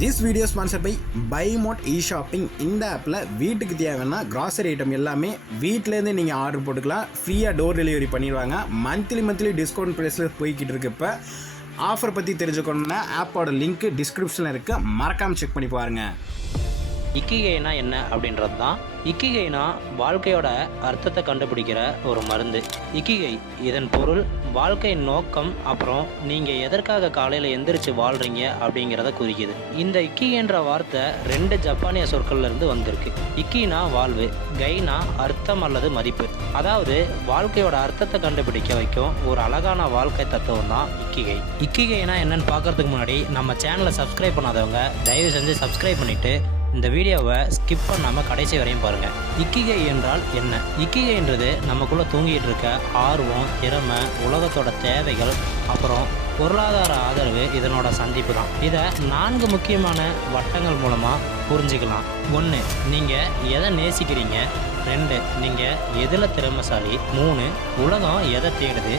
This video sponsor by பைமோட் இ-ஷாப்பிங். இந்த ஆப்பில் வீட்டுக்கு தேவைன்னா கிராசரி ஐட்டம் எல்லாமே வீட்டிலேருந்து நீங்கள் ஆர்டர் போட்டுக்கலாம். ஃப்ரீயாக டோர் டெலிவரி பண்ணிடுவாங்க. மந்த்லி டிஸ்கவுண்ட் ப்ரைஸில் போய்கிட்டு இருக்கு. இப்போ ஆஃபர் பற்றி தெரிஞ்சுக்கணுன்னா ஆப்போட லிங்க் டிஸ்கிரிப்ஷனில் இருக்குது, மறக்காமல் செக் பண்ணி பாருங்கள். இக்கிகைனா என்ன அப்படின்றது தான். இக்கிகைனா வாழ்க்கையோட அர்த்தத்தை கண்டுபிடிக்கிற ஒரு மருந்து. இக்கிகை இதன் பொருள் வாழ்க்கையின் நோக்கம், அப்புறம் நீங்கள் எதற்காக காலையில் எந்திரிச்சு வாழ்கிறீங்க அப்படிங்கிறத குறிக்குது. இந்த இக்கிகைன்ற வார்த்தை 2 ஜப்பானிய சொற்கள்ல இருந்து வந்திருக்கு. இக்கினா வாழ்வு, கைனா அர்த்தம் அல்லது மதிப்பு. அதாவது வாழ்க்கையோட அர்த்தத்தை கண்டுபிடிக்க வைக்கும் ஒரு அழகான வாழ்க்கை தத்துவம் தான் இக்கிகை. இக்கிகைனா என்னன்னு பார்க்கறதுக்கு முன்னாடி நம்ம சேனலை சப்ஸ்கிரைப் பண்ணாதவங்க தயவு செஞ்சு சப்ஸ்கிரைப் பண்ணிட்டு இந்த வீடியோவை ஸ்கிப் பண்ணாமல் கடைசி வரையும் பாருங்கள். இக்கிகை என்றால் என்ன? இக்கிகைன்றது நமக்குள்ளே தூங்கிட்டு இருக்க ஆர்வம், திறமை, உலகத்தோட தேவைகள், அப்புறம் பொருளாதார ஆதரவு இதனோட சந்திப்பு தான். இதை 4 முக்கியமான வட்டங்கள் மூலமாக புரிஞ்சுக்கலாம். 1, நீங்கள் எதை நேசிக்கிறீங்க. 2, நீங்கள் எதில் திறமைசாலி. 3, உலகம் எதை தேடுது.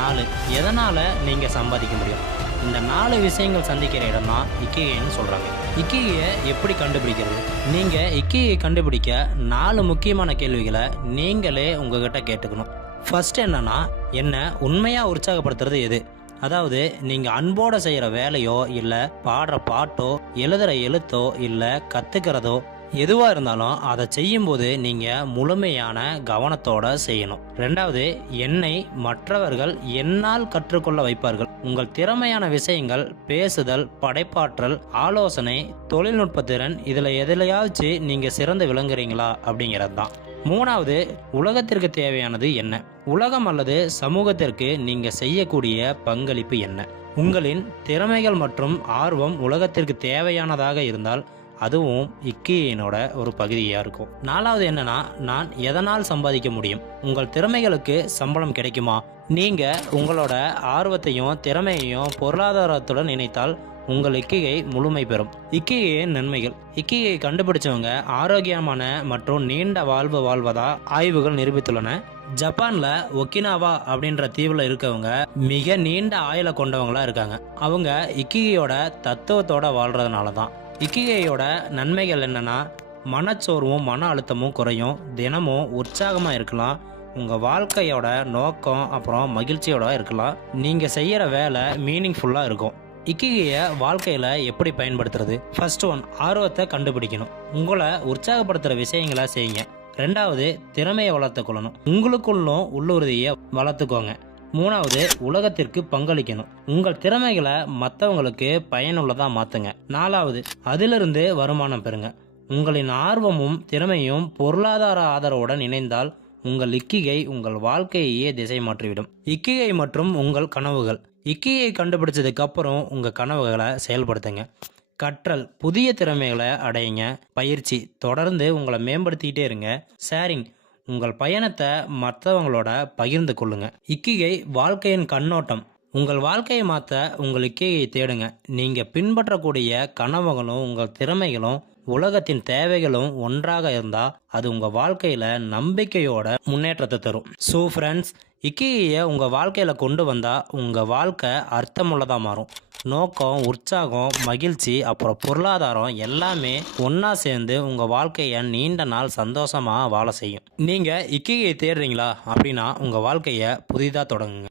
4, எதனால் நீங்கள் சம்பாதிக்க முடியும். இந்த 4 விஷயங்கள் சந்திக்கிற இடம் தான் இக்கிகைன்னு சொல்கிறாங்க. இக்கிகையை எப்படி கண்டுபிடிக்கிறது? நீங்கள் இக்கிகையை கண்டுபிடிக்க 4 முக்கியமான கேள்விகளை நீங்களே உங்ககிட்ட கேட்டுக்கணும். ஃபர்ஸ்ட் என்னன்னா, என்ன உண்மையாக உற்சாகப்படுத்துறது எது? அதாவது நீங்கள் அன்போடு செய்கிற வேலையோ, இல்லை பாடுற பாட்டோ, எழுதுகிற எழுத்தோ, இல்லை கற்றுக்கிறதோ, எதுவாக இருந்தாலும் அதை செய்யும்போது நீங்கள் முழுமையான கவனத்தோடு செய்யணும். 2வது, என்னை மற்றவர்கள் என்னால் கற்றுக்கொள்ள வைப்பார்கள். உங்கள் திறமையான விஷயங்கள், பேசுதல், படைப்பாற்றல், ஆலோசனை, தொழில்நுட்பத்திறன், இதில் எதிலையாச்சு நீங்கள் சிறந்து விளங்குறீங்களா அப்படிங்கிறது தான். 3வது, உலகத்திற்கு தேவையானது என்ன? உலகம் அல்லது சமூகத்திற்கு நீங்கள் செய்யக்கூடிய பங்களிப்பு என்ன? உங்களின் திறமைகள் மற்றும் ஆர்வம் உலகத்திற்கு தேவையானதாக இருந்தால் அதுவும் இக்கிகையினோட ஒரு பகுதியாக இருக்கும். 4வது என்னன்னா, நான் எதனால் சம்பாதிக்க முடியும்? உங்கள் திறமைகளுக்கு சம்பளம் கிடைக்குமா? நீங்கள் உங்களோட ஆர்வத்தையும் திறமையையும் பொருளாதாரத்துடன் இணைத்தால் உங்கள் இக்கிகை முழுமை பெறும். இக்கிகையின் நன்மைகள். இக்கிகையை கண்டுபிடிச்சவங்க ஆரோக்கியமான மற்றும் நீண்ட வாழ்வு வாழ்வதா ஆய்வுகள் நிரூபித்துள்ளன. ஜப்பான்ல ஒக்கினாவா அப்படின்ற தீவுல இருக்கவங்க மிக நீண்ட ஆயுளை கொண்டவங்களா இருக்காங்க. அவங்க இக்கிகையோட தத்துவத்தோட வாழ்றதுனால தான். இக்கிகையோட நன்மைகள் என்னன்னா, மனச்சோர்வும் மன அழுத்தமும் குறையும், தினமும் உற்சாகமாக இருக்கலாம், உங்கள் வாழ்க்கையோட நோக்கம் அப்புறம் மகிழ்ச்சியோட இருக்கலாம், நீங்கள் செய்கிற வேலை மீனிங்ஃபுல்லாக இருக்கும். இக்கிகையை வாழ்க்கையில் எப்படி பயன்படுத்துறது? ஃபர்ஸ்ட் 1, ஆர்வத்தை கண்டுபிடிக்கணும். உங்களை உற்சாகப்படுத்துகிற விஷயங்களை செய்யுங்க. 2வது, திறமையை வளர்த்துக்கொள்ளணும். உங்களுக்குள்ளும் உள்ளுறுதியை வளர்த்துக்கோங்க. 3வது, உலகத்திற்கு பங்களிக்கணும். உங்கள் திறமைகளை மற்றவங்களுக்கு பயனுள்ளதாக மாற்றுங்க. 4வது, அதிலிருந்து வருமானம் பெறுங்க. உங்களின் ஆர்வமும் திறமையும் பொருளாதார ஆதரவுடன் இணைந்தால் உங்கள் இக்கிகை உங்கள் வாழ்க்கையே திசை மாற்றிவிடும். இக்கிகை மற்றும் உங்கள் கனவுகள். இக்கிகையை கண்டுபிடிச்சதுக்கு அப்புறம் உங்கள் கனவுகளை செயல்படுத்துங்க. கற்றல், புதிய திறமைகளை அடையுங்க. பயிற்சி, தொடர்ந்து உங்களை மேம்படுத்திக்கிட்டே இருங்க. ஷேரிங், உங்கள் பயணத்தை மற்றவங்களோட பகிர்ந்து கொள்ளுங்க. இக்கிகை வாழ்க்கையின் கண்ணோட்டம். உங்கள் வாழ்க்கையை மாற்ற உங்கள் இக்கிகையை தேடுங்க. நீங்கள் பின்பற்றக்கூடிய கனவுகளும் உங்கள் திறமைகளும் உலகத்தின் தேவைகளும் ஒன்றாக இருந்தால் அது உங்கள் வாழ்க்கையில் நம்பிக்கையோட முன்னேற்றத்தை தரும். ஸோ ஃப்ரெண்ட்ஸ், இக்கிகையை உங்கள் வாழ்க்கையில் கொண்டு வந்தால் உங்கள் வாழ்க்கை அர்த்தமுள்ளதாக மாறும். நோக்கம், உற்சாகம், மகிழ்ச்சி, அப்புறம் பொருளாதாரம் எல்லாமே ஒன்றா சேர்ந்து உங்கள் வாழ்க்கையை நீண்ட நாள் சந்தோஷமாக வாழ செய்யும். நீங்கள் இக்கிகையை தேடுறீங்களா அப்படின்னா உங்கள் வாழ்க்கையை புதிதாக தொடங்குங்க.